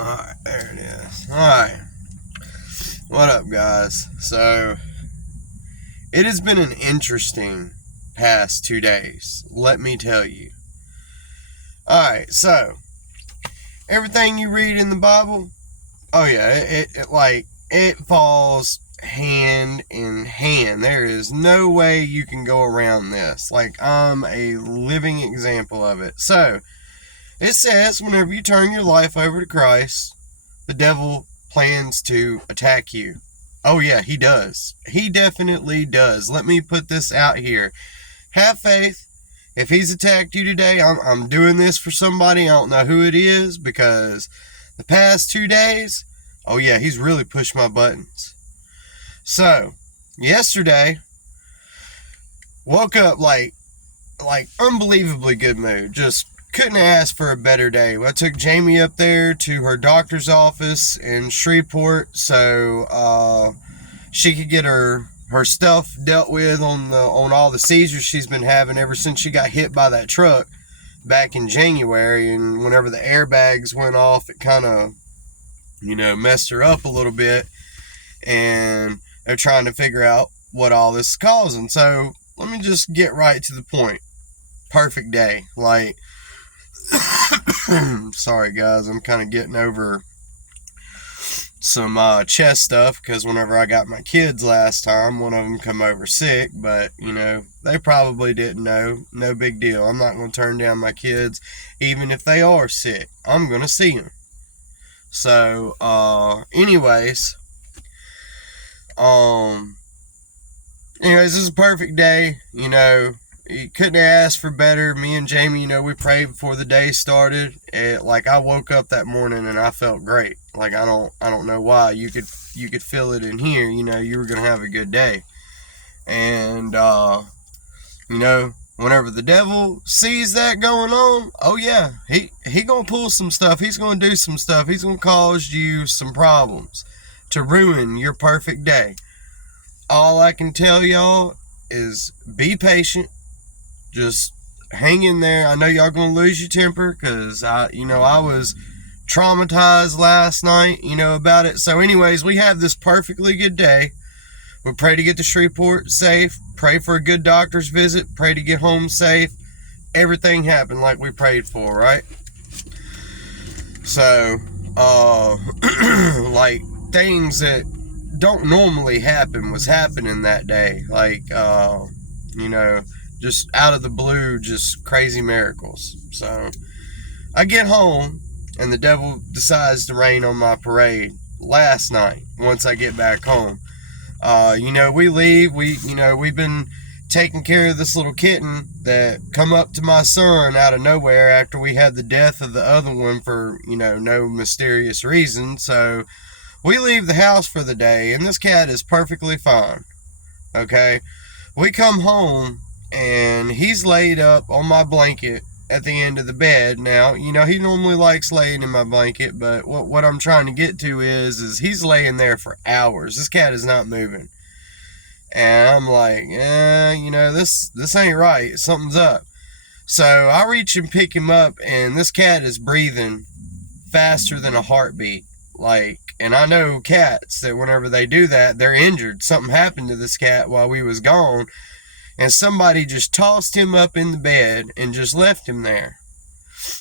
Alright, there it is. Alright. What up, guys? So, it has been an interesting past 2 days. Let me tell you. Alright, so, everything you read in the Bible, oh yeah, it falls hand in hand. There is no way you can go around this. Like, I'm a living example of it. So, it says whenever you turn your life over to Christ, the devil plans to attack you. Oh yeah, he does. He definitely does. Let me put this out here. Have faith. If he's attacked you today, I'm doing this for somebody. I don't know who it is, because the past 2 days, oh yeah, he's really pushed my buttons. So, yesterday, woke up like unbelievably good mood. Just couldn't ask for a better day. I took Jamie up there to her doctor's office in Shreveport so she could get her stuff dealt with on all the seizures she's been having ever since she got hit by that truck back in January. And whenever the airbags went off, it kind of, messed her up a little bit. And they're trying to figure out what all this is causing. So let me just get right to the point. Perfect day. Sorry guys, I'm kind of getting over some chest stuff, because whenever I got my kids last time, one of them come over sick, but they probably didn't know. No big deal. I'm not going to turn down my kids even if they are sick. I'm going to see them. So anyways, this is a perfect day. You couldn't have asked for better. Me and Jamie, we prayed before the day started. I woke up that morning and I felt great. I don't know why. You could feel it in here. You were gonna have a good day. And whenever the devil sees that going on, oh yeah, he gonna pull some stuff. He's gonna do some stuff. He's gonna cause you some problems to ruin your perfect day. All I can tell y'all is be patient. Just hang in there. I know y'all gonna lose your temper, because I was traumatized last night, about it. So anyways, we have this perfectly good day. We pray to get to Shreveport safe. Pray for a good doctor's visit. Pray to get home safe. Everything happened like we prayed for, right? So, things that don't normally happen was happening that day. Just out of the blue, just crazy miracles. So I get home and the devil decides to rain on my parade last night. Once I get back home, we leave. We've been taking care of this little kitten that come up to my son out of nowhere after we had the death of the other one for no mysterious reason. So we leave the house for the day, and this cat is perfectly fine. Okay, we come home and he's laid up on my blanket at the end of the bed. Now, he normally likes laying in my blanket, but what I'm trying to get to is he's laying there for hours. This cat is not moving. And I'm like, this ain't right. Something's up. So I reach and pick him up, and this cat is breathing faster than a heartbeat. And I know cats that whenever they do that, they're injured. Something happened to this cat while we was gone, and somebody just tossed him up in the bed and just left him there.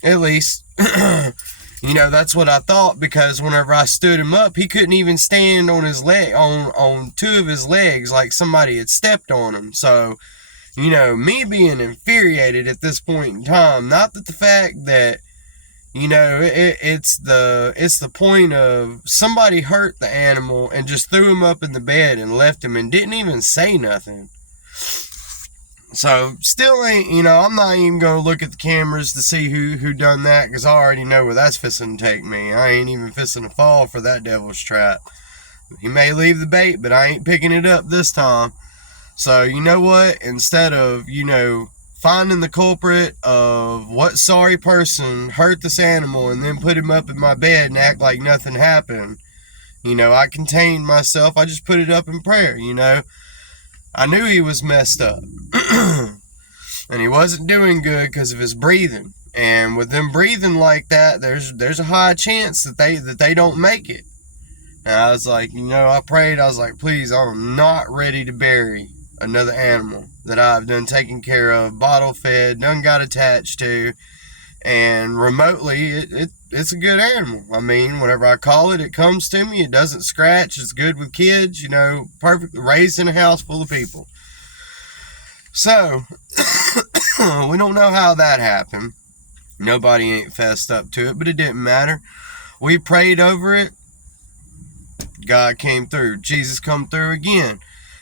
At least, that's what I thought, because whenever I stood him up, he couldn't even stand on his leg, on two of his legs, like somebody had stepped on him. So, me being infuriated at this point in time, not that the fact that, it's the point of somebody hurt the animal and just threw him up in the bed and left him and didn't even say nothing. So, still ain't, I'm not even going to look at the cameras to see who done that, because I already know where that's fixing to take me. I ain't even fixing to fall for that devil's trap. He may leave the bait, but I ain't picking it up this time. So, you know what? Instead of, finding the culprit of what sorry person hurt this animal and then put him up in my bed and act like nothing happened, I contained myself. I just put it up in prayer, I knew he was messed up. And he wasn't doing good because of his breathing. And with them breathing like that, there's a high chance that they don't make it. And I was like, I prayed. I was like, please, I'm not ready to bury another animal that I've done taken care of, bottle fed, done got attached to, and remotely, it's a good animal. I mean, whenever I call it, it comes to me. It doesn't scratch. It's good with kids. Perfect. Raised in a house full of people. So, we don't know how that happened. Nobody ain't fessed up to it, but it didn't matter. We prayed over it. God came through. Jesus come through again.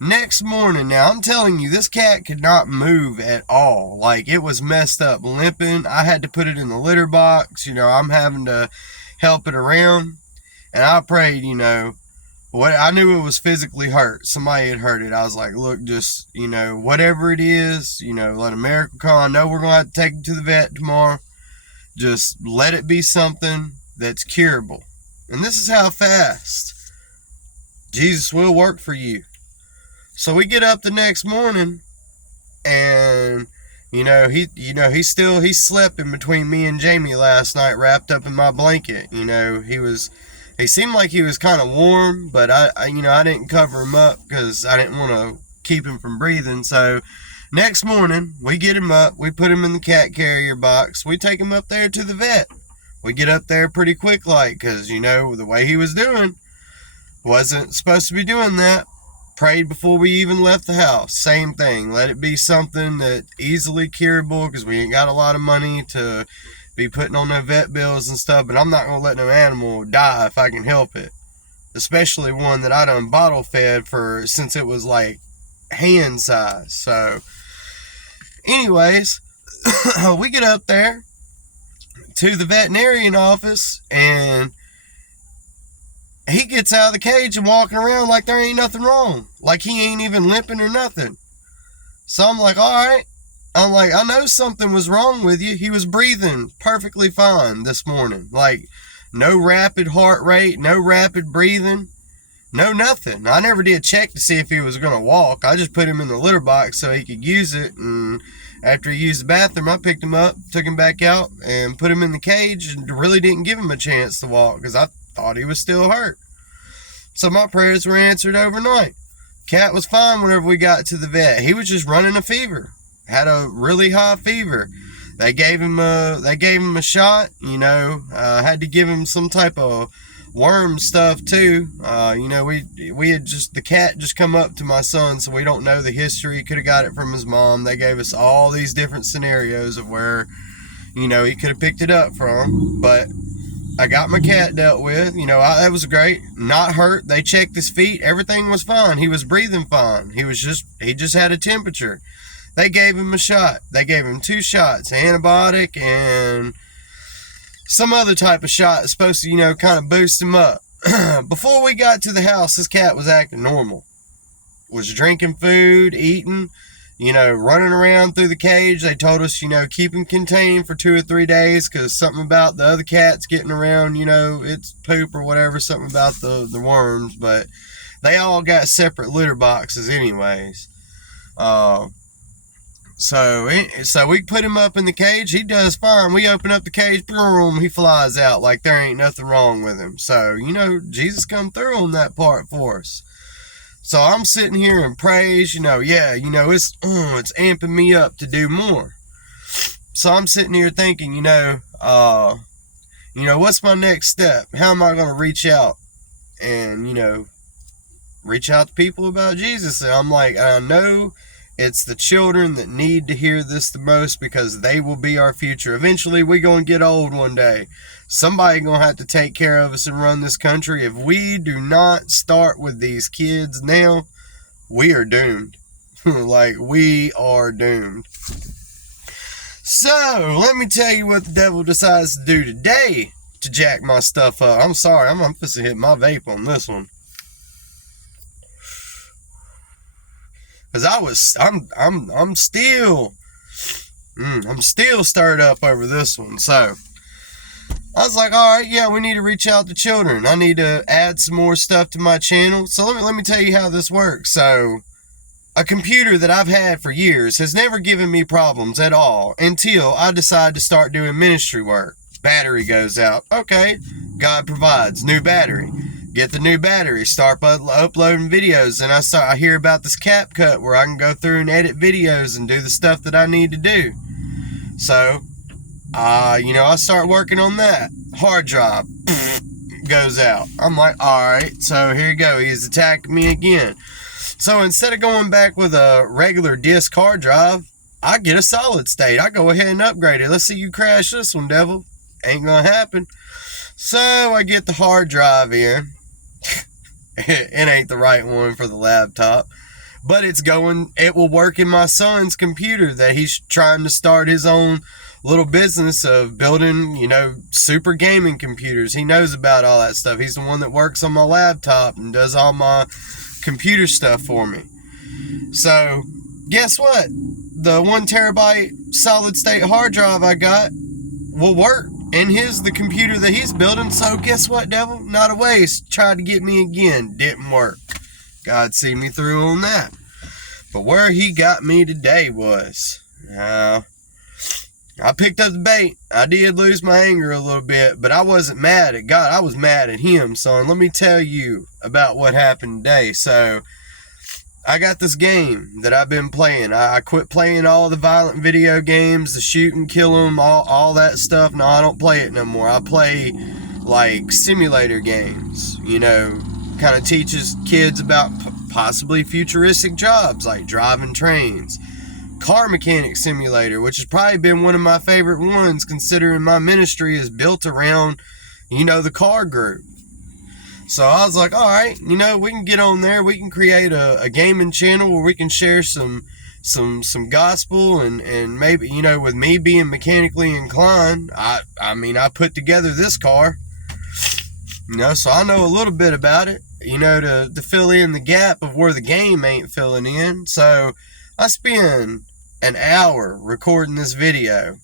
Next morning, now I'm telling you, this cat could not move at all. Like, it was messed up, limping. I had to put it in the litter box. I'm having to help it around. And I prayed, I knew it was physically hurt. Somebody had hurt it. I was like, look, just, whatever it is, let a miracle come. I know we're going to have to take it to the vet tomorrow. Just let it be something that's curable. And this is how fast Jesus will work for you. So we get up the next morning, and he slept in between me and Jamie last night, wrapped up in my blanket. He seemed like he was kind of warm, but I didn't cover him up because I didn't want to keep him from breathing. So next morning, we get him up, we put him in the cat carrier box, we take him up there to the vet. We get up there pretty quick, because the way he was doing, wasn't supposed to be doing that. Prayed before we even left the house. Same thing. Let it be something that easily curable, because we ain't got a lot of money to be putting on no vet bills and stuff. But I'm not going to let no animal die if I can help it. Especially one that I done bottle fed since it was like hand size. So, anyways, we get up there to the veterinarian office, and he gets out of the cage and walking around like there ain't nothing wrong. Like he ain't even limping or nothing. So I'm like, all right. I'm like, I know something was wrong with you. He was breathing perfectly fine this morning. Like, no rapid heart rate, no rapid breathing, no nothing. I never did check to see if he was going to walk. I just put him in the litter box so he could use it. And after he used the bathroom, I picked him up, took him back out, and put him in the cage, and really didn't give him a chance to walk because I thought he was still hurt. So my prayers were answered overnight. Cat was fine whenever we got to the vet. He was just running a fever. Had a really high fever. They gave him a shot, had to give him some type of worm stuff too. We had the cat just come up to my son, so we don't know the history. He could have got it from his mom. They gave us all these different scenarios of where, he could have picked it up from, but I got my cat dealt with. That was great. Not hurt. They checked his feet. Everything was fine. He was breathing fine. He just had a temperature. They gave him a shot. They gave him 2 shots, antibiotic and some other type of shot that's supposed to, kind of boost him up. Before we got to the house, this cat was acting normal. Was drinking food, eating, running around through the cage. They told us, keep him contained for 2 or 3 days because something about the other cats getting around, it's poop or whatever, something about the worms. But they all got separate litter boxes anyways. So we put him up in the cage. He does fine. We open up the cage, boom, he flies out like there ain't nothing wrong with him. So, Jesus come through on that part for us. So I'm sitting here in praise, it's amping me up to do more. So I'm sitting here thinking, what's my next step? How am I going to reach out and, reach out to people about Jesus? And I'm like, I know it's the children that need to hear this the most because they will be our future. Eventually, we're going to get old one day. Somebody going to have to take care of us and run this country. If we do not start with these kids now, we are doomed. Like, we are doomed. So, let me tell you what the devil decides to do today to jack my stuff up. I'm sorry, I'm supposed to hit my vape on this one. Because I'm still stirred up over this one. So, I was like, all right, yeah, we need to reach out to children. I need to add some more stuff to my channel. So let me tell you how this works. So, A computer that I've had for years has never given me problems at all until I decide to start doing ministry work. Battery goes out. Okay, God provides. New battery. Get the new battery. Start uploading videos. And I hear about this CapCut where I can go through and edit videos and do the stuff that I need to do. So, I start working on that. Hard drive goes out. I'm like, alright, so here you go. He's attacking me again. So instead of going back with a regular disc hard drive, I get a solid state. I go ahead and upgrade it. Let's see you crash this one, devil. Ain't gonna happen. So I get the hard drive in. It ain't the right one for the laptop. But it will work in my son's computer that he's trying to start his own little business of building, super gaming computers. He knows about all that stuff. He's the one that works on my laptop and does all my computer stuff for me. So, guess what? The 1 terabyte solid state hard drive I got will work in the computer that he's building. So, guess what, devil? Not a waste. Tried to get me again. Didn't work. God see me through on that. But where he got me today was, I picked up the bait. I did lose my anger a little bit, but I wasn't mad at God. I was mad at him, son. Let me tell you about what happened today. So, I got this game that I've been playing. I quit playing all the violent video games, the shoot and kill them, all that stuff. No, I don't play it no more. I play, like, simulator games. Kind of teaches kids about possibly futuristic jobs, like driving trains. Car mechanic simulator, which has probably been one of my favorite ones, considering my ministry is built around, the car group. So I was like, all right, we can get on there. We can create a gaming channel where we can share some gospel and maybe, with me being mechanically inclined, I put together this car, so I know a little bit about it, to fill in the gap of where the game ain't filling in. So I spend an hour recording this video,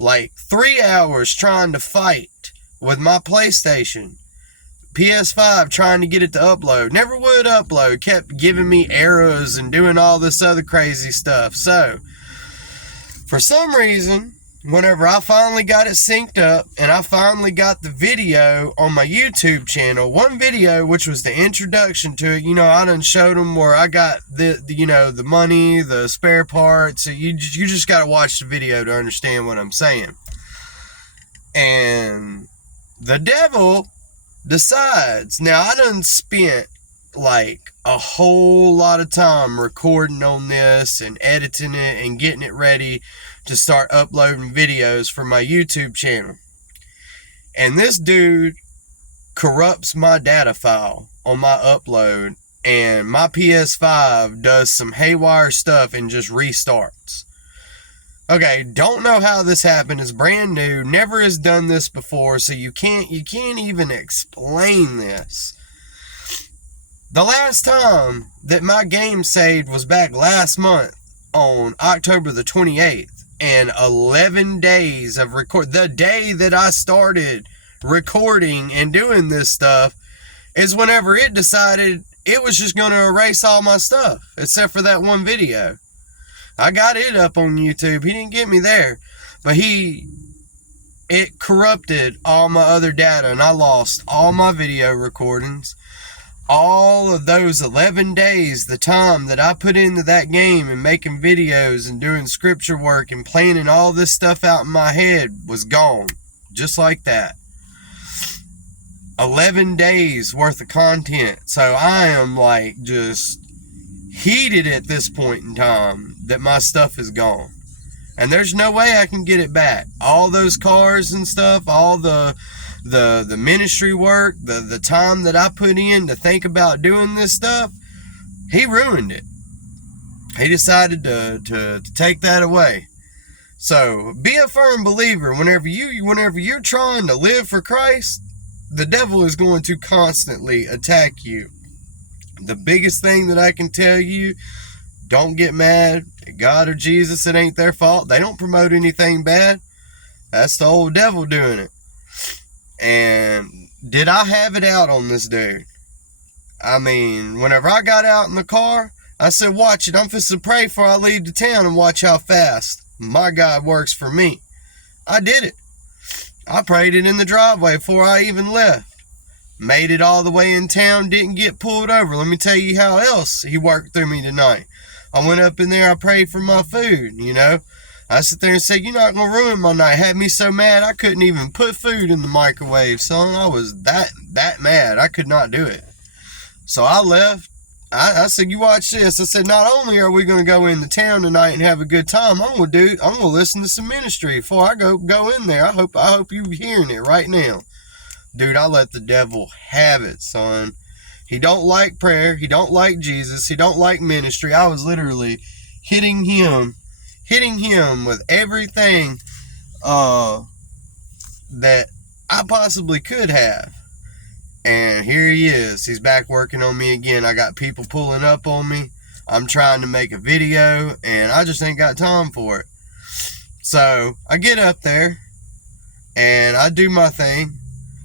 like 3 hours trying to fight with my PlayStation, PS5, trying to get it to upload. Never would upload, kept giving me errors and doing all this other crazy stuff. So, for some reason, whenever I finally got it synced up and I finally got the video on my YouTube channel, one video, which was the introduction to it, I done showed them where I got the money, the spare parts. So you just got to watch the video to understand what I'm saying. And the devil decides, now I done spent like a whole lot of time recording on this and editing it and getting it ready to start uploading videos for my YouTube channel. And this dude corrupts my data file on my upload, and my PS5 does some haywire stuff and just restarts. Okay, don't know how this happened. It's brand new. Never has done this before, so you can't even explain this. The last time that my game saved was back last month on October the 28th. And 11 days of record. The day that I started recording and doing this stuff is whenever it decided it was just going to erase all my stuff, except for that one video. I got it up on YouTube. He didn't get me there. But it corrupted all my other data, and I lost all my video recordings. All of those 11 days, the time that I put into that game and making videos and doing scripture work and planning all this stuff out in my head was gone. Just like that. 11 days worth of content. So I am like just heated at this point in time that my stuff is gone. And there's no way I can get it back. All those cars and stuff, all the ministry work, the time that I put in to think about doing this stuff, he ruined it. He decided to take that away. So be a firm believer. Whenever you're trying to live for Christ, the devil is going to constantly attack you. The biggest thing that I can tell you, don't get mad at God or Jesus. It ain't their fault. They don't promote anything bad. That's the old devil doing it. And did I have it out on this dude? I mean, whenever I got out in the car, I said, watch it. I'm fixing to pray before I leave the town and watch how fast my God works for me. I did it. I prayed it in the driveway before I even left. Made it all the way in town, didn't get pulled over. Let me tell you how else he worked through me tonight. I went up in there, I prayed for my food, you know. I sit there and said, you're not going to ruin my night. Had me so mad I couldn't even put food in the microwave, son. I was that mad. I could not do it. So I left. I said, you watch this. I said, not only are we going to go into town tonight and have a good time, I'm going to listen to some ministry before I go in there. I hope you're hearing it right now. Dude, I let the devil have it, son. He don't like prayer. He don't like Jesus. He don't like ministry. I was literally hitting him with everything that I possibly could have. And here he is. He's back working on me again. I got people pulling up on me. I'm trying to make a video, and I just ain't got time for it. So I get up there, and I do my thing.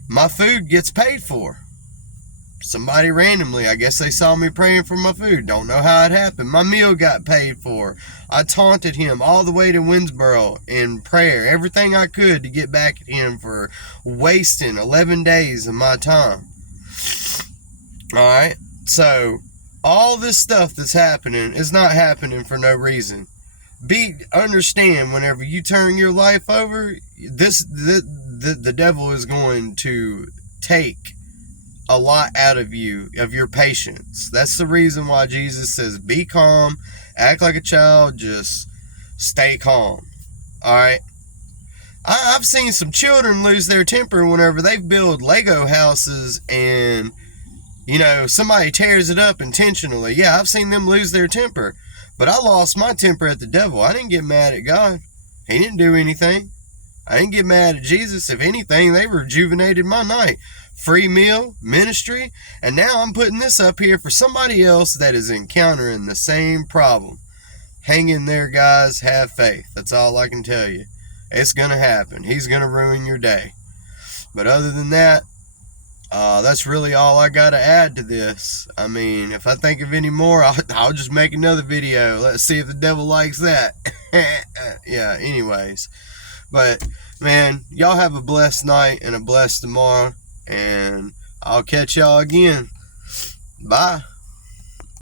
My food gets paid for. Somebody randomly, I guess they saw me praying for my food. Don't know how it happened. My meal got paid for. I taunted him all the way to Winsboro in prayer. Everything I could to get back at him for wasting 11 days of my time. Alright? So, all this stuff that's happening is not happening for no reason. Understand, whenever you turn your life over, the devil is going to take a lot out of you, of your patience. That's the reason why Jesus says, be calm, act like a child, just stay calm. Alright? I've seen some children lose their temper whenever they build Lego houses and, you know, somebody tears it up intentionally. Yeah, I've seen them lose their temper. But I lost my temper at the devil. I didn't get mad at God. He didn't do anything. I didn't get mad at Jesus. If anything, they rejuvenated my night. Free meal, ministry, and now I'm putting this up here for somebody else that is encountering the same problem. Hang in there, guys. Have faith. That's all I can tell you. It's going to happen. He's going to ruin your day. But other than that, that's really all I got to add to this. I mean, if I think of any more, I'll just make another video. Let's see if the devil likes that. Yeah, anyways. But, man, y'all have a blessed night and a blessed tomorrow. And I'll catch y'all again. Bye.